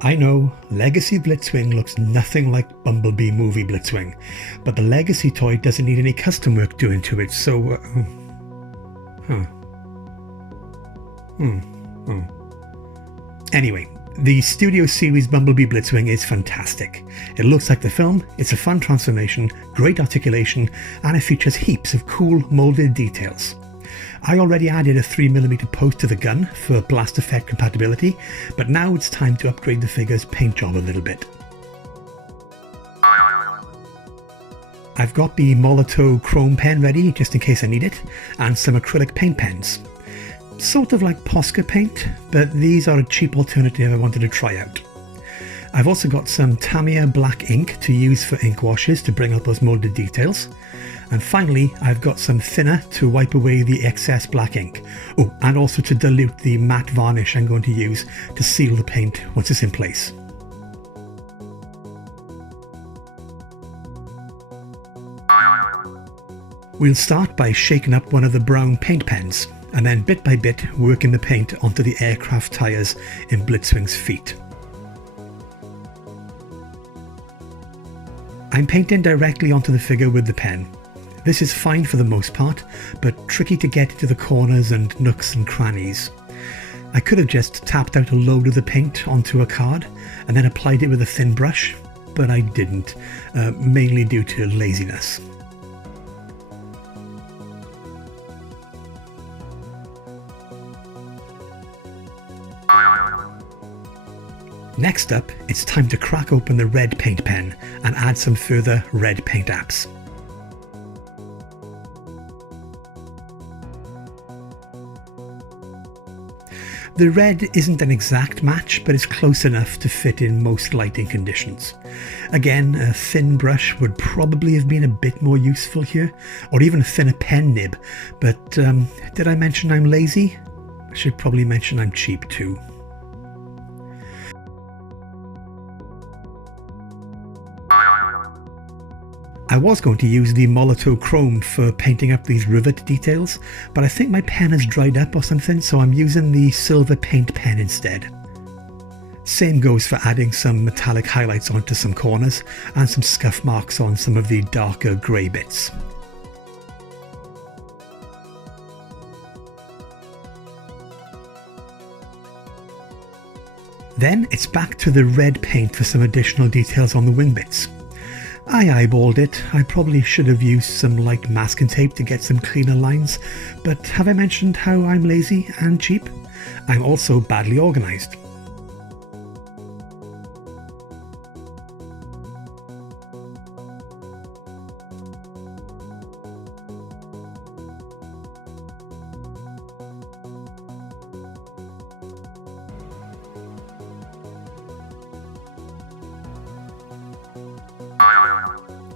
I know, Legacy Blitzwing looks nothing like Bumblebee movie Blitzwing, but the Legacy toy doesn't need any custom work doing to it, so... Anyway, the Studio Series Bumblebee Blitzwing is fantastic. It looks like the film, it's a fun transformation, great articulation, and it features heaps of cool moulded details. I already added a 3mm post to the gun for blast effect compatibility, but now it's time to upgrade the figure's paint job a little bit. I've got the Moulded chrome pen ready just in case I need it, and some acrylic paint pens. Sort of like Posca paint, but these are a cheap alternative I wanted to try out. I've also got some Tamiya black ink to use for ink washes to bring out those moulded details. And finally, I've got some thinner to wipe away the excess black ink. Oh, and also to dilute the matte varnish I'm going to use to seal the paint once it's in place. We'll start by shaking up one of the brown paint pens, and then bit by bit working the paint onto the aircraft tyres in Blitzwing's feet. I'm painting directly onto the figure with the pen. This is fine for the most part, but tricky to get into the corners and nooks and crannies. I could have just tapped out a load of the paint onto a card and then applied it with a thin brush, but I didn't, mainly due to laziness. Next up, it's time to crack open the red paint pen and add some further red paint apps. The red isn't an exact match, but it's close enough to fit in most lighting conditions. Again, a thin brush would probably have been a bit more useful here, or even a thinner pen nib, but did I mention I'm lazy? I should probably mention I'm cheap too. I was going to use the Moulded chrome for painting up these rivet details, but I think my pen has dried up or something, so I'm using the silver paint pen instead. Same goes for adding some metallic highlights onto some corners and some scuff marks on some of the darker grey bits. Then it's back to the red paint for some additional details on the wing bits. I eyeballed it. I probably should have used some light masking tape to get some cleaner lines, but have I mentioned how I'm lazy and cheap? I'm also badly organised.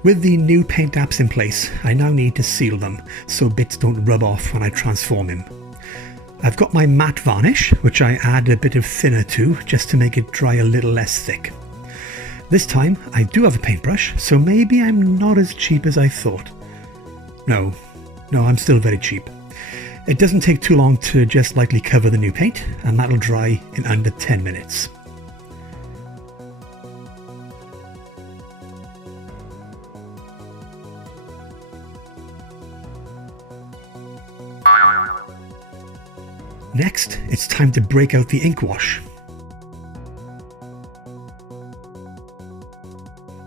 With the new paint apps in place, I now need to seal them so bits don't rub off when I transform him. I've got my matte varnish, which I add a bit of thinner to just to make it dry a little less thick. This time I do have a paintbrush, so maybe I'm not as cheap as I thought. No, I'm still very cheap. It doesn't take too long to just lightly cover the new paint, and that'll dry in under 10 minutes. Next, it's time to break out the ink wash.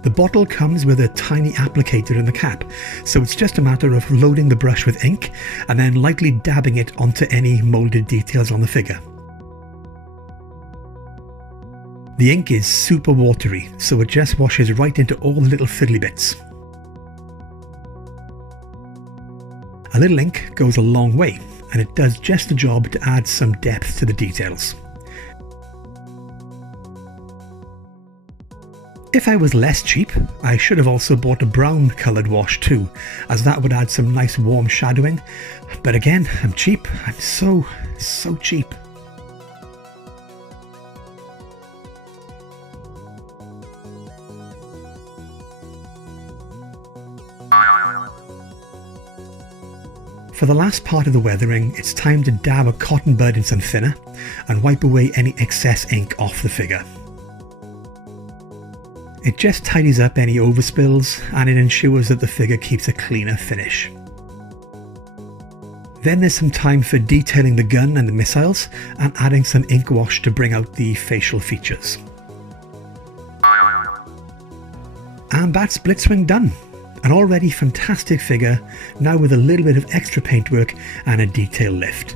The bottle comes with a tiny applicator in the cap, so it's just a matter of loading the brush with ink and then lightly dabbing it onto any moulded details on the figure. The ink is super watery, so it just washes right into all the little fiddly bits. A little ink goes a long way, and it does just the job to add some depth to the details. If I was less cheap, I should have also bought a brown coloured wash too, as that would add some nice warm shadowing, but again, I'm cheap. I'm so cheap. For the last part of the weathering, it's time to dab a cotton bud in some thinner and wipe away any excess ink off the figure. It just tidies up any overspills and it ensures that the figure keeps a cleaner finish. Then there's some time for detailing the gun and the missiles and adding some ink wash to bring out the facial features. And that's Blitzwing done. An already fantastic figure, now with a little bit of extra paintwork and a detail lift.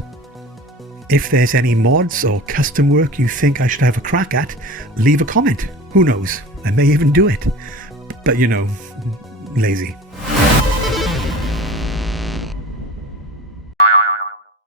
If there's any mods or custom work you think I should have a crack at, leave a comment. Who knows, I may even do it. But you know, lazy.